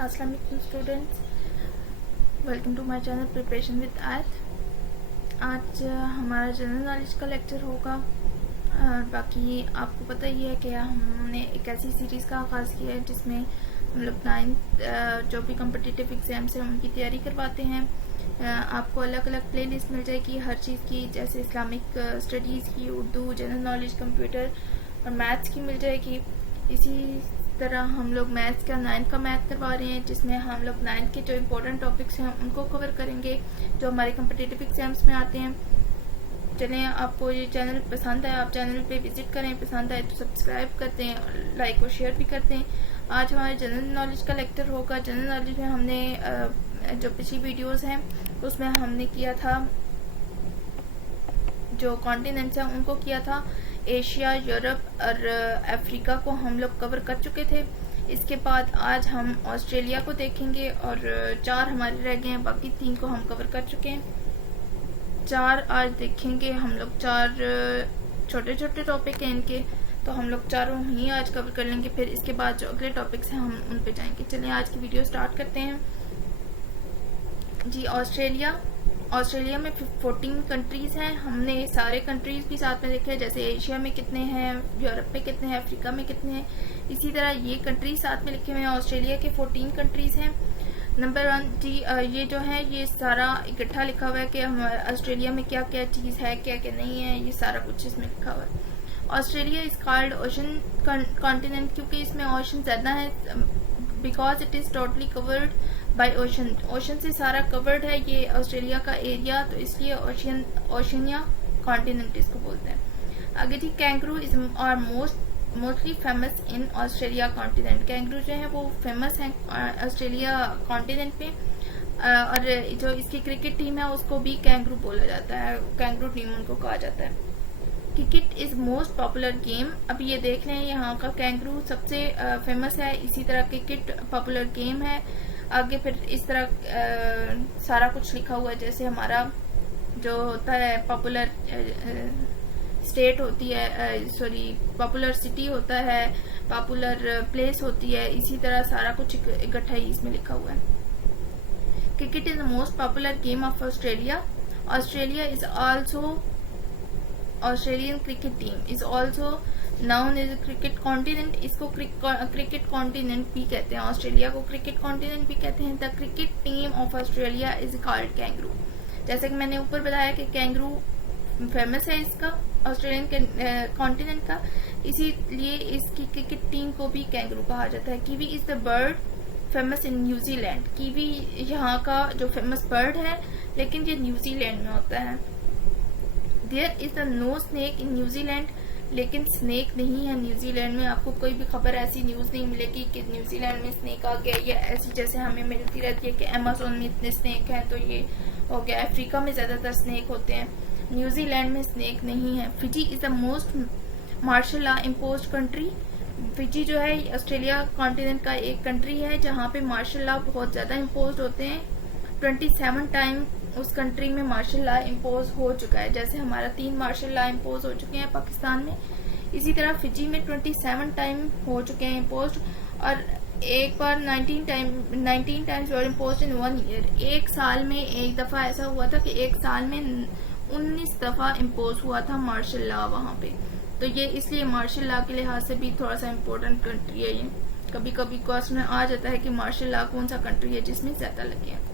अस्सलाम वालेकुम students, welcome to my channel preparation with Ayat. आज हमारा जनरल नॉलेज का लेक्चर होगा और बाकी आपको पता ही है कि हमने एक ऐसी सीरीज़ का आगाज़ किया है जिसमें हम लोग 9th जो भी कम्पिटिटिव एग्ज़ाम्स हैं उनकी तैयारी करवाते हैं। आपको अलग अलग प्लेलिस्ट मिल जाएगी हर चीज़ की, जैसे इस्लामिक स्टडीज़ की, उर्दू, जनरल नॉलेज, कंप्यूटर और मैथ्स की मिल जाएगी। इसी तरह हम लोग मैथ्स का 9th का मैथ करवा रहे हैं, जिसमें हम लोग 9th के जो इम्पोर्टेंट टॉपिक्स हैं उनको कवर करेंगे जो हमारे कम्पिटिटिव एग्जाम्स में आते हैं। चलें, आपको ये चैनल पसंद है, आप चैनल पे विजिट करें, पसंद आए तो सब्सक्राइब करते हैं, लाइक और शेयर भी करते हैं। आज हमारे जनरल नॉलेज का लेक्चर होगा। जनरल नॉलेज में हमने जो पिछली वीडियोज़ हैं उसमें हमने किया था, जो कॉन्टिनेंट्स हैं उनको किया था, एशिया, यूरोप और अफ्रीका को हम लोग कवर कर चुके थे। इसके बाद आज हम ऑस्ट्रेलिया को देखेंगे और 4 हमारे रह गए हैं, बाकी 3 को हम कवर कर चुके हैं। 4 आज देखेंगे हम लोग। 4 छोटे छोटे टॉपिक हैं इनके, तो हम लोग चारों ही आज कवर कर लेंगे। फिर इसके बाद जो अगले टॉपिक्स हैं हम उन पे जाएंगे। चलिए आज की वीडियो स्टार्ट करते हैं जी। ऑस्ट्रेलिया में 14 कंट्रीज हैं। हमने सारे कंट्रीज भी साथ में देखे हैं, जैसे एशिया में कितने हैं, यूरोप में कितने हैं, अफ्रीका में कितने हैं। इसी तरह ये कंट्रीज साथ में लिखे हुए हैं। ऑस्ट्रेलिया के 14 कंट्रीज हैं। नंबर 1 जी, ये जो है ये सारा इकट्ठा लिखा हुआ है कि हमारे ऑस्ट्रेलिया में क्या क्या चीज़ है, क्या क्या नहीं है, ये सारा कुछ इसमें लिखा हुआ है। Australia is called ocean continent, क्योंकि इसमें ओशन ज़्यादा है, because it is totally covered by ocean. Ocean से सारा कवर्ड है ये ऑस्ट्रेलिया का एरिया, तो इसलिए ओशिनिया कॉन्टिनेंट इसको बोलते हैं। आगे जी, kangaroo is are mostly famous in Australia continent. Kangaroo जो है वो फेमस है ऑस्ट्रेलिया कॉन्टिनेंट पे, और जो इसकी क्रिकेट टीम है उसको भी कैंगरू बोला जाता है, कैंगरू टीम उनको कहा जाता है। Cricket is most popular game. अब ये देख लें, यहाँ का कैंगरू सबसे फेमस है, इसी तरह क्रिकेट पॉपुलर गेम है। आगे फिर इस तरह सारा कुछ लिखा हुआ है, जैसे हमारा जो होता है पॉपुलर स्टेट होती है, सॉरी पॉपुलर सिटी होता है, पॉपुलर प्लेस होती है, इसी तरह सारा कुछ इकट्ठा ही इसमें लिखा हुआ है। Cricket is the most popular game of Australia. Australia is also Australian cricket team is also known as cricket continent. इसको क्रिकेट कॉन्टिनेंट भी कहते हैं, ऑस्ट्रेलिया को क्रिकेट कॉन्टिनेंट भी कहते हैं। The cricket team of Australia is called kangaroo. जैसे कि मैंने ऊपर बताया कि कैंगरू फेमस है इसका ऑस्ट्रेलियन कॉन्टिनेंट का, इसीलिए इसकी क्रिकेट टीम को भी कैंगरू कहा जाता है। Kiwi is the bird famous in New Zealand. Kiwi यहाँ का जो फेमस बर्ड है, लेकिन ये न्यूजीलैंड में होता है। There is no snake in New Zealand, लेकिन स्नेक नहीं है न्यूजीलैंड में। आपको कोई भी खबर ऐसी न्यूज़ नहीं मिलेगी कि न्यूजीलैंड में स्नेक आ गया, या ऐसी जैसे हमें मिलती रहती है कि अमेज़न में इतने स्नेक हैं तो ये हो गया। अफ्रीका में ज़्यादातर स्नेक होते हैं, न्यूजीलैंड में स्नेक नहीं है। Fiji is the most martial law impose country. Fiji जो है ऑस्ट्रेलिया कॉन्टिनेंट का एक कंट्री है जहाँ पे मार्शल लॉ बहुत ज़्यादा इम्पोज होते हैं। 27 टाइम उस कंट्री में मार्शल लॉ इम्पोज हो चुका है। जैसे हमारा 3 मार्शल लॉ इम्पोज हो चुके हैं पाकिस्तान में, इसी तरह फिजी में 27 टाइम हो चुके हैं इम्पोज, और एक बार 19 टाइम्स वर इम्पोज इन 1 ईयर। एक साल में एक दफ़ा ऐसा हुआ था कि एक साल में 19 दफ़ा इम्पोज हुआ था मार्शल लॉ वहाँ पे। तो ये इसलिए मार्शल लॉ के लिहाज से भी थोड़ा सा इम्पोर्टेंट कंट्री है ये। कभी कभी क्वेश्चन में आ जाता है कि मार्शल लॉ कौन सा कंट्री है जिसमें ज़्यादा लगे हैं।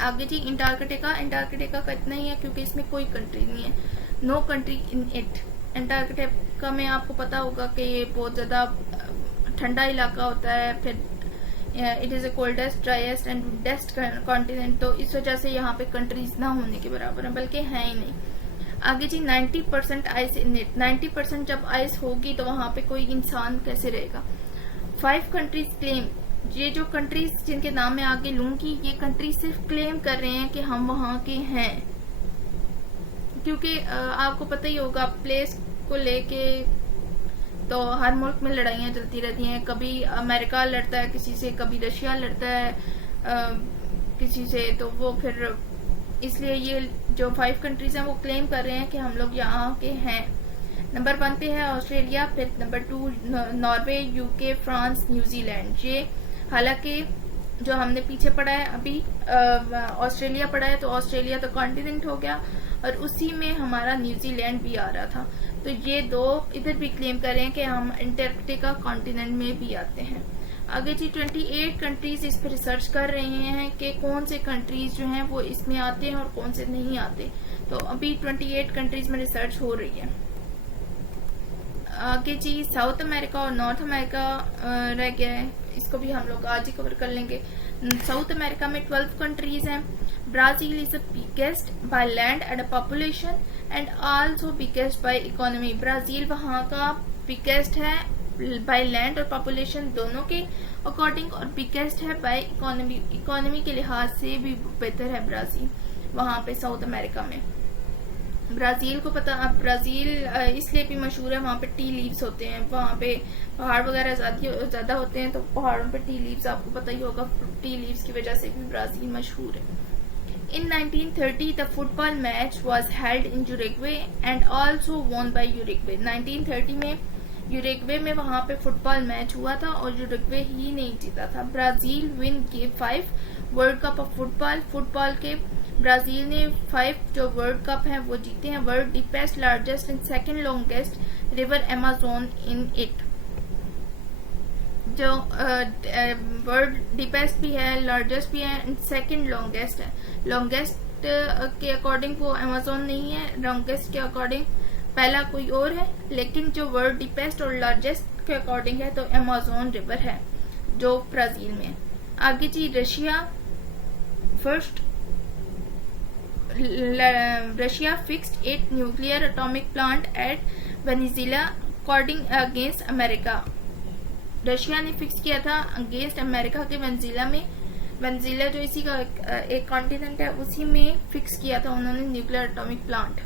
आगे जी, अंटार्कटिका का इतना ही है क्योंकि इसमें कोई कंट्री नहीं है, no country in it. Antarctica में आपको पता होगा कि ये बहुत ज़्यादा ठंडा इलाका होता है, फिर it is the coldest, driest and wettest continent, तो इस वजह से यहाँ पे कंट्रीज ना होने के बराबर है, बल्कि है ही नहीं। आगे जी, 90% आइस इन इट। 90% जब आइस होगी तो वहाँ पे कोई इंसान कैसे रहेगा। 5 कंट्रीज क्लेम। ये जो कंट्रीज जिनके नाम मैं आगे लूंगी, ये कंट्रीज सिर्फ क्लेम कर रहे हैं कि हम वहाँ के हैं, क्योंकि आपको पता ही होगा प्लेस को लेके तो हर मुल्क में लड़ाइयाँ चलती रहती हैं। कभी अमेरिका लड़ता है किसी से, कभी रशिया लड़ता है किसी से, तो वो फिर इसलिए ये जो 5 कंट्रीज हैं वो क्लेम कर रहे हैं कि हम लोग यहाँ के हैं। नंबर 1 पे है ऑस्ट्रेलिया, फिर number 2 Norway, UK, France, New Zealand. ये हालांकि जो हमने पीछे पढ़ा है अभी ऑस्ट्रेलिया पढ़ा है, तो ऑस्ट्रेलिया तो कॉन्टिनेंट हो गया और उसी में हमारा न्यूजीलैंड भी आ रहा था। तो ये दो इधर भी क्लेम करें कि हम अंटार्कटिका कॉन्टिनेंट में भी आते हैं। आगे जी 28 कंट्रीज इस पर रिसर्च कर रहे हैं कि कौन से कंट्रीज जो हैं वो इसमें आते हैं और कौन से नहीं आते। तो अभी 28 कंट्रीज में रिसर्च हो रही है। आगे जी साउथ अमेरिका और नॉर्थ अमेरिका रह गया है, इसको भी हम लोग आज ही कवर कर लेंगे। साउथ अमेरिका में 12 कंट्रीज हैं। Brazil is the biggest by land and population and also biggest by economy. Brazil वहाँ का बिगेस्ट है बाय लैंड और पॉपुलेशन दोनों के अकॉर्डिंग, और बिगेस्ट है बाय इकोनॉमी, इकोनॉमी के लिहाज से भी बेहतर है ब्राजील वहाँ पे साउथ अमेरिका में। ब्राजील को पता, अब ब्राजील इसलिए भी मशहूर है, वहाँ पे टी लीव्स होते हैं, वहाँ पे पहाड़ वगैरह ज्यादा होते हैं, तो पहाड़ों पे टी लीव्स आपको पता ही होगा, टी लीव्स की वजह से भी ब्राजील मशहूर है। In 1930, the football match was held in Uruguay and also won by Uruguay. 1930 में यूरुग्वे में वहाँ पे फुटबॉल मैच हुआ था और यूरुग्वे ही नहीं जीता था। Brazil win gave 5 world cup of football. Football के ब्राजील ने 5 जो वर्ल्ड कप है वो जीते हैं। World deepest, largest and second longest river Amazon in it. जो वर्ल्ड डीपेस्ट भी है, लार्जेस्ट भी है एंड सेकंड लॉन्गेस्ट है। लॉन्गेस्ट के अकॉर्डिंग वो अमेज़न नहीं है, लॉन्गेस्ट के अकॉर्डिंग पहला कोई और है, लेकिन जो वर्ल्ड डीपेस्ट और लार्जेस्ट के अकॉर्डिंग है तो अमेज़न रिवर है जो ब्राजील में। आगे जी Russia first, Russia fixed 8 nuclear atomic plant at Venezuela according against America. Russia ने फिक्स किया था अगेंस्ट अमेरिका के वेनेजुएला में। वेनेजुएला जो इसी का एक कॉन्टिनेंट है, उसी में फिक्स किया था उन्होंने nuclear atomic plant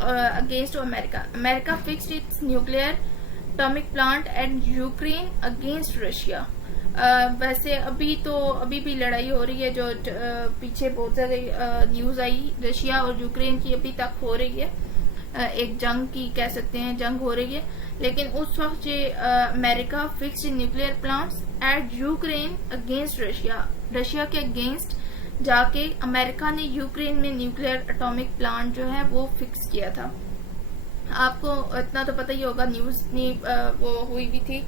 against America. America fixed it's nuclear atomic plant and Ukraine against Russia. वैसे अभी भी लड़ाई हो रही है, जो पीछे बहुत ज्यादा न्यूज आई रशिया और यूक्रेन की अभी तक हो रही है, एक जंग की कह सकते हैं, जंग हो रही है। लेकिन उस वक्त ये America fixed nuclear plants eight Ukraine against Russia, Russia के अगेंस्ट जाके अमेरिका ने यूक्रेन में न्यूक्लियर एटॉमिक प्लांट जो है वो फिक्स किया था। आपको इतना तो पता ही होगा, न्यूज ने वो हुई भी थी।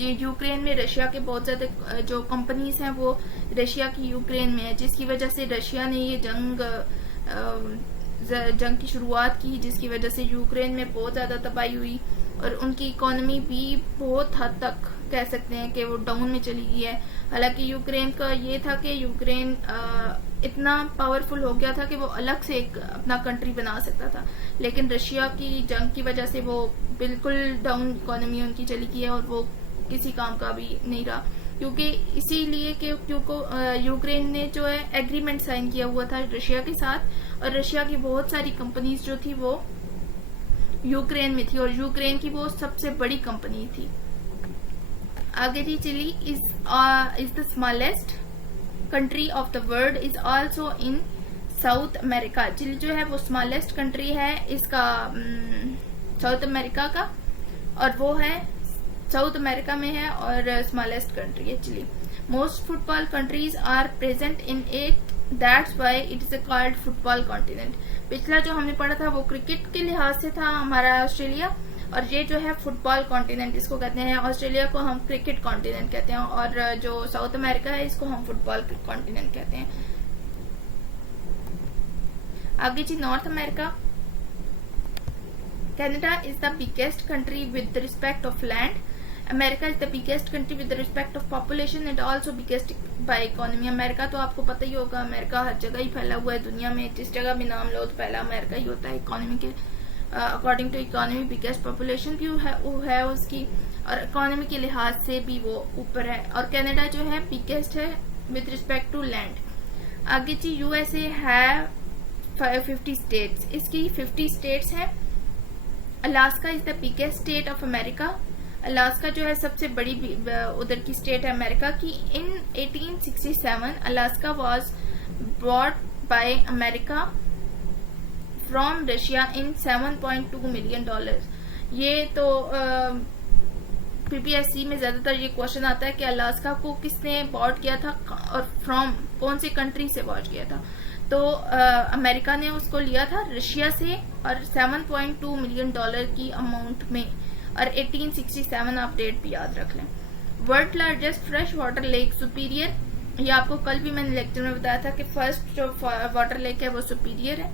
ये यूक्रेन में रशिया के बहुत ज्यादा जो कंपनीज हैं वो रशिया की यूक्रेन में है, जिसकी वजह से रशिया ने ये जंग की शुरुआत की, जिसकी वजह से यूक्रेन में बहुत ज्यादा तबाही हुई और उनकी इकोनॉमी भी बहुत हद तक कह सकते हैं कि वो डाउन में चली गई है। हालांकि यूक्रेन का ये था कि यूक्रेन इतना पावरफुल हो गया था कि वो अलग से एक अपना कंट्री बना सकता था, लेकिन रशिया की जंग की वजह से वो बिल्कुल डाउन इकोनॉमी उनकी चली गई है और वो किसी काम का भी नहीं रहा, क्योंकि इसीलिए कि क्योंकि यूक्रेन ने जो है एग्रीमेंट साइन किया हुआ था रशिया के साथ, और रशिया की बहुत सारी कंपनीज जो थी वो यूक्रेन में थी और यूक्रेन की वो सबसे बड़ी कंपनी थी। आगे जी Chile is the smallest country of the world, is also in South America. Chile जो है वो स्मॉलेस्ट कंट्री है इसका साउथ अमेरिका का, और वो है साउथ अमेरिका में है और स्मॉलेस्ट कंट्री है Chile. Most football countries are present in it, that's why it is called football continent. पिछला जो हमने पढ़ा था वो क्रिकेट के लिहाज से था हमारा ऑस्ट्रेलिया, और ये जो है फुटबॉल कॉन्टिनेंट इसको कहते हैं। ऑस्ट्रेलिया को हम क्रिकेट कॉन्टिनेंट कहते हैं और जो साउथ अमेरिका है इसको हम फुटबॉल कॉन्टिनेंट कहते हैं। आगे जी north America, Canada is the biggest country with respect of land. America is the biggest country with respect of population and also biggest by economy. America तो आपको पता ही होगा, अमेरिका हर जगह ही फैला हुआ है दुनिया में, जिस जगह भी नाम लो तो पहला अमेरिका ही होता है। इकोनॉमी के according to economy biggest population भी है उसकी, और इकोनॉमी के लिहाज से भी वो ऊपर है। और कनाडा जो है बिगेस्ट है विद रिस्पेक्ट टू लैंड। आगे जी यूएसए है 50 स्टेट्स, इसकी 50 स्टेट्स हैं। Alaska is the biggest state of America. Alaska जो है सबसे बड़ी उधर की स्टेट है अमेरिका की। इन 1867 Alaska was bought by America from Russia in $7.2 million. ये तो पीपीएससी में ज्यादातर ये क्वेश्चन आता है कि अलास्का को किसने बॉर्ड किया था और फ्रॉम कौन सी कंट्री से बॉर्ड किया था। तो अमेरिका ने उसको लिया था रशिया से और $7.2 मिलियन की अमाउंट में, और 1867 आप डेट भी याद रख लें। World largest fresh water lake superior, ये आपको कल भी मैंने लेक्चर में बताया था कि फर्स्ट जो वाटर लेक है वो सुपीरियर है।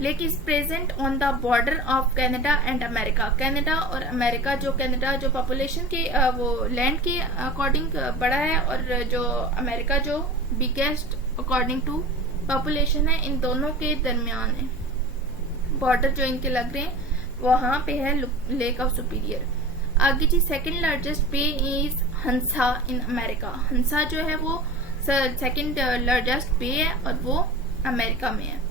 Lake is present on the border of Canada and America. Canada और अमेरिका, जो कनाडा जो पॉपुलेशन के वो लैंड के अकॉर्डिंग बड़ा है, और जो अमेरिका जो बिगेस्ट अकॉर्डिंग टू पॉपुलेशन है, इन दोनों के दरमियान है बॉर्डर जो इनके लग रहे हैं, वहां पे है लेक ऑफ सुपीरियर। आगे जी, सेकंड लार्जेस्ट बे इज हंसा इन अमेरिका। हंसा जो है वो सेकंड लार्जेस्ट बे है और वो अमेरिका में है।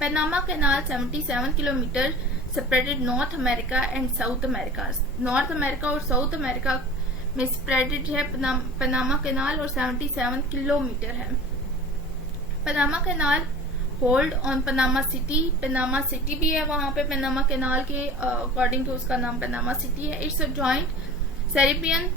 Panama canal 77 kilometre separated North America and South America. North America और साउथ अमेरिका में स्प्रेडेड है पनामा कैनाल, और 77 किलोमीटर है। Panama canal hold on Panama city. Panama city भी है वहां पे पनामा कैनाल के अकॉर्डिंग टू उसका नाम पनामा सिटी है। It's a joint Caribbean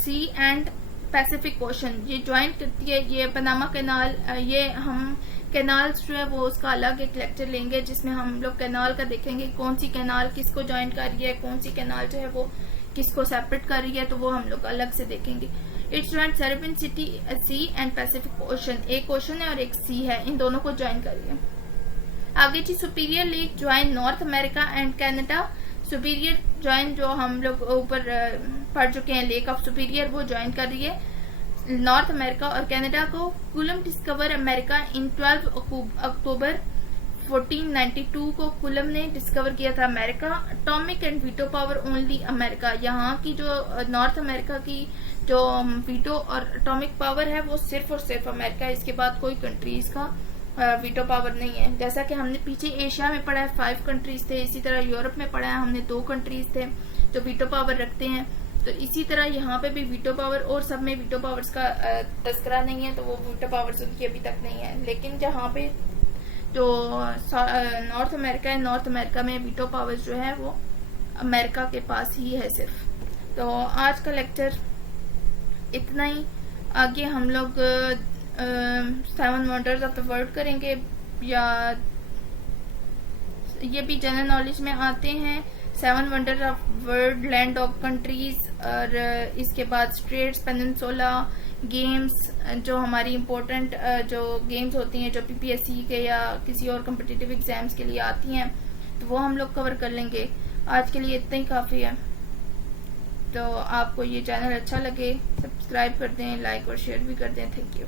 sea and Pacific ocean. ये ज्वाइंट करती है ये पनामा कैनाल। ये हम कैनाल्स जो है वो उसका अलग एक लेक्चर लेंगे जिसमें हम लोग कैनाल का देखेंगे कौन सी कैनाल किसको ज्वाइंट कर रही है, कौन सी कैनाल जो है वो किसको सेपरेट कर रही है, तो वो हम लोग अलग से देखेंगे। It's joint Caribbean city sea and Pacific ocean. एक ओशन है और एक सी है, इन दोनों को ज्वाइन कर रही है। आगे जी, superior lake join north America and Canada. Superior join जो हम लोग ऊपर पढ़ चुके हैं लेक ऑफ सुपीरियर, वो ज्वाइन कर रही है नॉर्थ अमेरिका और कनाडा को। कुलम डिस्कवर अमेरिका इन 12 अक्टूबर 1492 को कुलम ने डिस्कवर किया था America. Atomic and veto power only America. यहाँ की जो नॉर्थ अमेरिका की जो वीटो और एटॉमिक पावर है वो सिर्फ और सिर्फ अमेरिका है, इसके बाद कोई कंट्रीज का वीटो पावर नहीं है। जैसा कि हमने पीछे एशिया में पढ़ा है 5 कंट्रीज थे, इसी तरह यूरोप में पढ़ा है हमने 2 कंट्रीज थे जो वीटो पावर रखते हैं। तो इसी तरह यहाँ पे भी वीटो पावर, और सब में वीटो पावर्स का तस्करा नहीं है, तो वो वीटो पावर्स उनकी अभी तक नहीं है। लेकिन जहाँ पे जो नॉर्थ अमेरिका है, नॉर्थ अमेरिका में वीटो पावर्स जो है वो अमेरिका के पास ही है सिर्फ। तो आज का लेक्चर इतना ही। आगे हम लोग 7 वंडर्स ऑफ द वर्ल्ड करेंगे, या ये भी जनरल नॉलेज में आते हैं। 7 wonders of world, land of countries, और इसके बाद स्ट्रेट्स, पेनिनसुला, गेम्स जो हमारी इम्पोर्टेंट जो गेम्स होती हैं जो पीपीएससी के या किसी और कॉम्पिटिटिव एग्जाम्स के लिए आती हैं, तो वो हम लोग कवर कर लेंगे। आज के लिए इतना ही काफ़ी है। तो आपको ये चैनल अच्छा लगे सब्सक्राइब कर दें, लाइक और शेयर भी कर दें। Thank you.